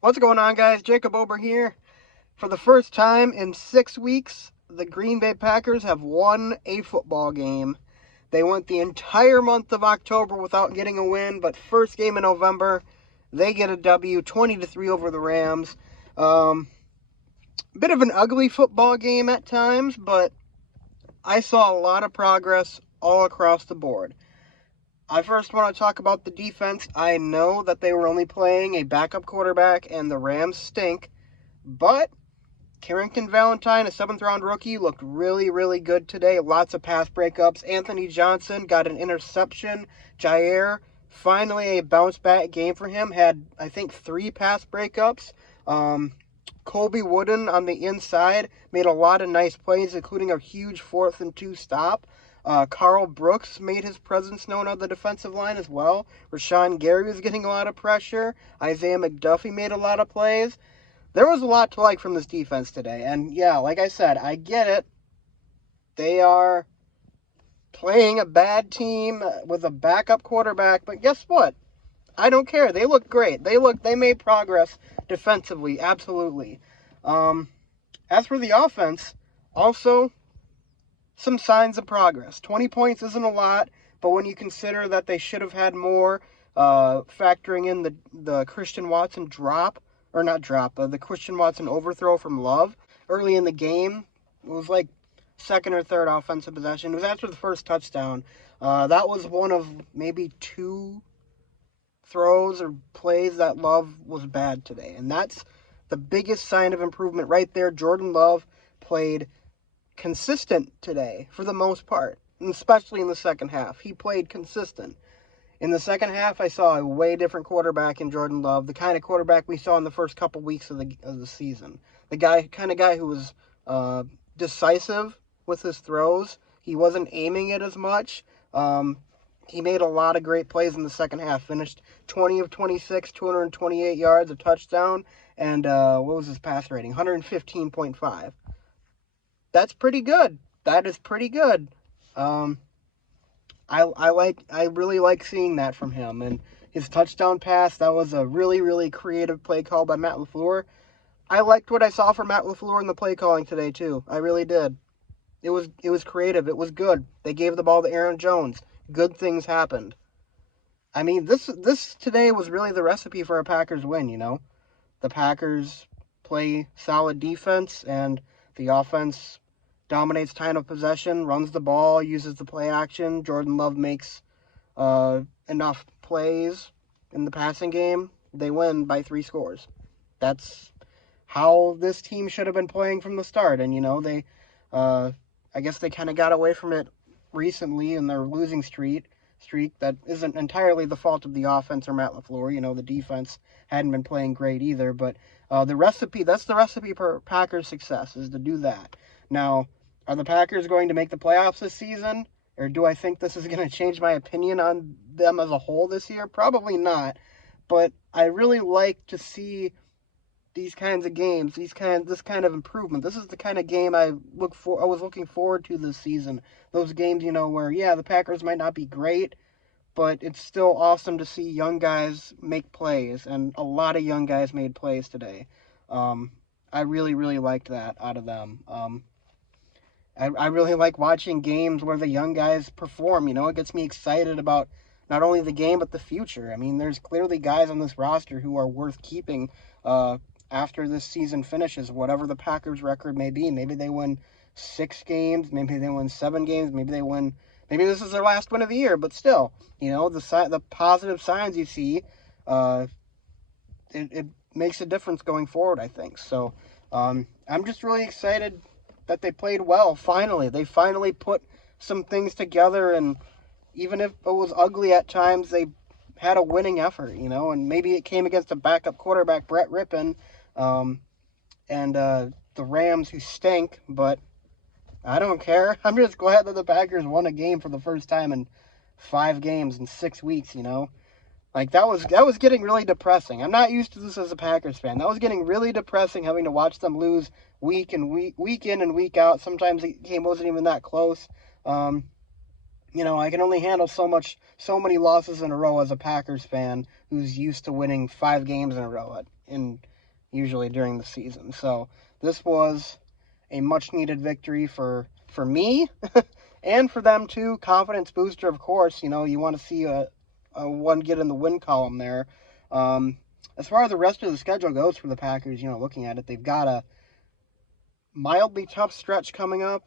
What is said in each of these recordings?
What's going on, guys? Jacob Ober here. For the first time in 6 weeks, the Green Bay Packers have won a football game. They went the entire month of October without getting a win, but first game in November, they get a W, 20-3 over the Rams. Bit of an ugly football game at times, but I saw a lot of progress all across the board. I first want to talk about the defense. I know that they were only playing a backup quarterback and the Rams stink, but Carrington Valentine, a 7th-round rookie, looked really, really good today. Lots of pass breakups. Anthony Johnson got an interception. Jair, finally a bounce-back game for him. Had, I think, 3 pass breakups. Colby Wooden on the inside made a lot of nice plays, including a huge 4th-and-2 stop. Carl Brooks made his presence known on the defensive line as well. Rashawn Gary was getting a lot of pressure. Isaiah McDuffie made a lot of plays. There was a lot to like from this defense today. And yeah, like I said, I get it. They are playing a bad team with a backup quarterback. But guess what? I don't care. They look great. They made progress defensively. Absolutely. As for the offense, also some signs of progress. 20 points isn't a lot, but when you consider that they should have had more, factoring in the Christian Watson the Christian Watson overthrow from Love early in the game, it was like second or third offensive possession. It was after the first touchdown. That was one of maybe 2 throws or plays that Love was bad today, and that's the biggest sign of improvement right there. Jordan Love played consistent today for the most part, and especially in the second half. He played consistent. In the second half, I saw a way different quarterback in Jordan Love, the kind of quarterback we saw in the first couple weeks of the season. The kind of guy who was decisive with his throws. He wasn't aiming it as much. He made a lot of great plays in the second half. Finished 20 of 26, 228 yards, a touchdown, and what was his pass rating? 115.5. That's pretty good. That is pretty good. I really like seeing that from him. And his touchdown pass, that was a really, really creative play call by Matt LaFleur. I liked what I saw from Matt LaFleur in the play calling today too. I really did. It was creative. It was good. They gave the ball to Aaron Jones. Good things happened. I mean, this today was really the recipe for a Packers win, you know. The Packers play solid defense, and the offense dominates time of possession, runs the ball, uses the play action. Jordan Love makes enough plays in the passing game. They win by 3 scores. That's how this team should have been playing from the start. And, you know, I guess they kind of got away from it recently in their losing streak that isn't entirely the fault of the offense or Matt LaFleur. You know, the defense hadn't been playing great either. But that's the recipe for Packers' success, is to do that. Now, are the Packers going to make the playoffs this season? Or do I think this is going to change my opinion on them as a whole this year? Probably not. But I really like to see these kinds of games, this kind of improvement. This is the kind of game I was looking forward to this season. Those games, you know, where, yeah, the Packers might not be great, but it's still awesome to see young guys make plays, and a lot of young guys made plays today. I really, really liked that out of them. I really like watching games where the young guys perform. You know, it gets me excited about not only the game, but the future. I mean, there's clearly guys on this roster who are worth keeping after this season finishes, whatever the Packers' record may be. Maybe they win 6 games, maybe they win 7 games, maybe this is their last win of the year, but still, you know, the positive signs you see, it makes a difference going forward, I think. So I'm just really excited that they played well. They finally put some things together, and even if it was ugly at times, they had a winning effort, you know, and maybe it came against a backup quarterback, Brett Rippon, and the Rams, who stink, but I don't care. I'm just glad that the Packers won a game for the first time in 5 games in 6 weeks, you know. Like, that was getting really depressing. I'm not used to this as a Packers fan. That was getting really depressing, having to watch them lose week in and week out. Sometimes the game wasn't even that close. You know, I can only handle so many losses in a row as a Packers fan who's used to winning 5 games in a row, usually during the season. So this was a much needed victory for me and for them too. Confidence booster, of course. You know, you want to see a one get in the win column there. Um, as far as the rest of the schedule goes for the Packers, you know, looking at it, they've got a mildly tough stretch coming up.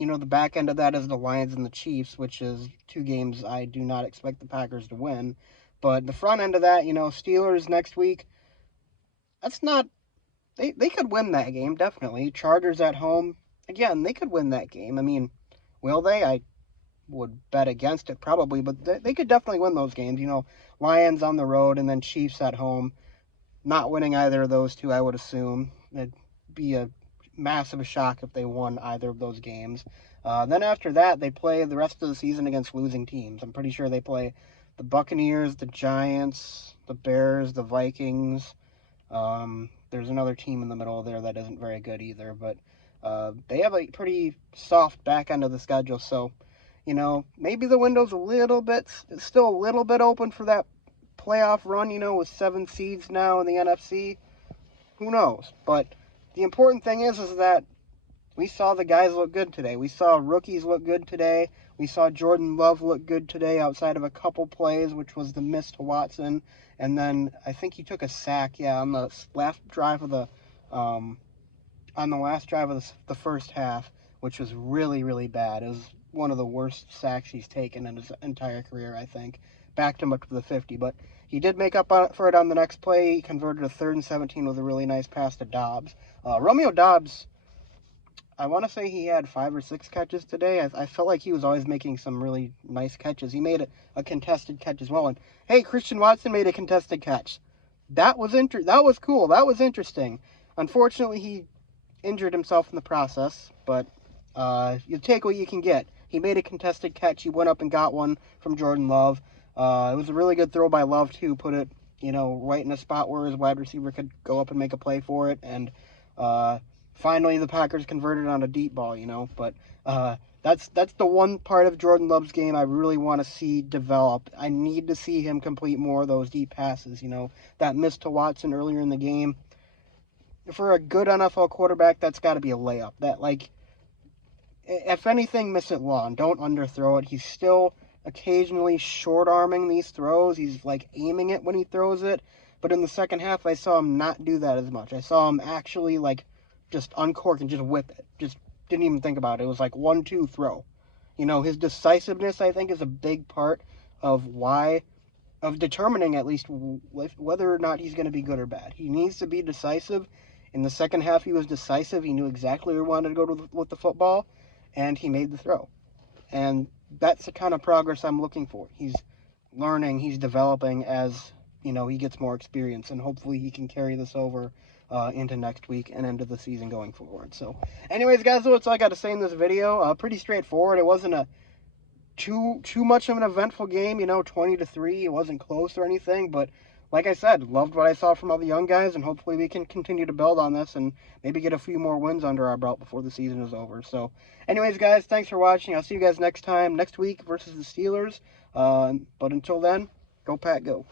You know, the back end of that is the Lions and the Chiefs, which is 2 games I do not expect the Packers to win. But the front end of that, you know, Steelers next week, that's not, they could win that game, definitely. Chargers at home, again, they could win that game. I mean, will they? I would bet against it probably, but they could definitely win those games. You know, Lions on the road and then Chiefs at home. Not winning either of those two, I would assume. It'd be a massive shock if they won either of those games. Then after that, they play the rest of the season against losing teams. I'm pretty sure they play the Buccaneers, the Giants, the Bears, the Vikings. There's another team in the middle there that isn't very good either, but they have a pretty soft back end of the schedule. So, you know, maybe the window's still a little bit open for that playoff run, you know, with 7 seeds now in the NFC. Who knows? But the important thing is that we saw the guys look good today. We saw rookies look good today. We saw Jordan Love look good today outside of a couple plays, which was the miss to Watson. And then I think he took a sack, on the last drive of the first half, which was really, really bad. It was one of the worst sacks he's taken in his entire career, I think. Backed him up to the 50, but he did make up for it on the next play. He converted a 3rd and 17 with a really nice pass to Dobbs. Romeo Dobbs, I want to say he had 5 or 6 catches today. I felt like he was always making some really nice catches. He made a contested catch as well. And hey, Christian Watson made a contested catch. That was cool. That was interesting. Unfortunately, he injured himself in the process, but you take what you can get. He made a contested catch. He went up and got one from Jordan Love. It was a really good throw by Love too. Put it, you know, right in a spot where his wide receiver could go up and make a play for it. And finally, the Packers converted on a deep ball. You know, but that's the one part of Jordan Love's game I really want to see develop. I need to see him complete more of those deep passes. You know, that miss to Watson earlier in the game. For a good NFL quarterback, that's got to be a layup. That, like, if anything, miss it long. Don't underthrow it. He's still occasionally short-arming these throws. He's, like, aiming it when he throws it. But in the second half, I saw him not do that as much. I saw him actually, like, just uncork and just whip it. Just didn't even think about it. It was like 1-2 throw. You know, his decisiveness, I think, is a big part of determining at least whether or not he's going to be good or bad. He needs to be decisive. In the second half, he was decisive. He knew exactly where he wanted to go with the football, and he made the throw. And that's the kind of progress I'm looking for. He's learning, he's developing as, you know, he gets more experience, and hopefully he can carry this over into next week and into the season going forward. So, anyways, guys, that's all I got to say in this video. Pretty straightforward. It wasn't a too much of an eventful game, you know, 20-3. It wasn't close or anything, but like I said, loved what I saw from all the young guys, and hopefully we can continue to build on this and maybe get a few more wins under our belt before the season is over. So, anyways, guys, thanks for watching. I'll see you guys next week versus the Steelers. But until then, go Pack, go.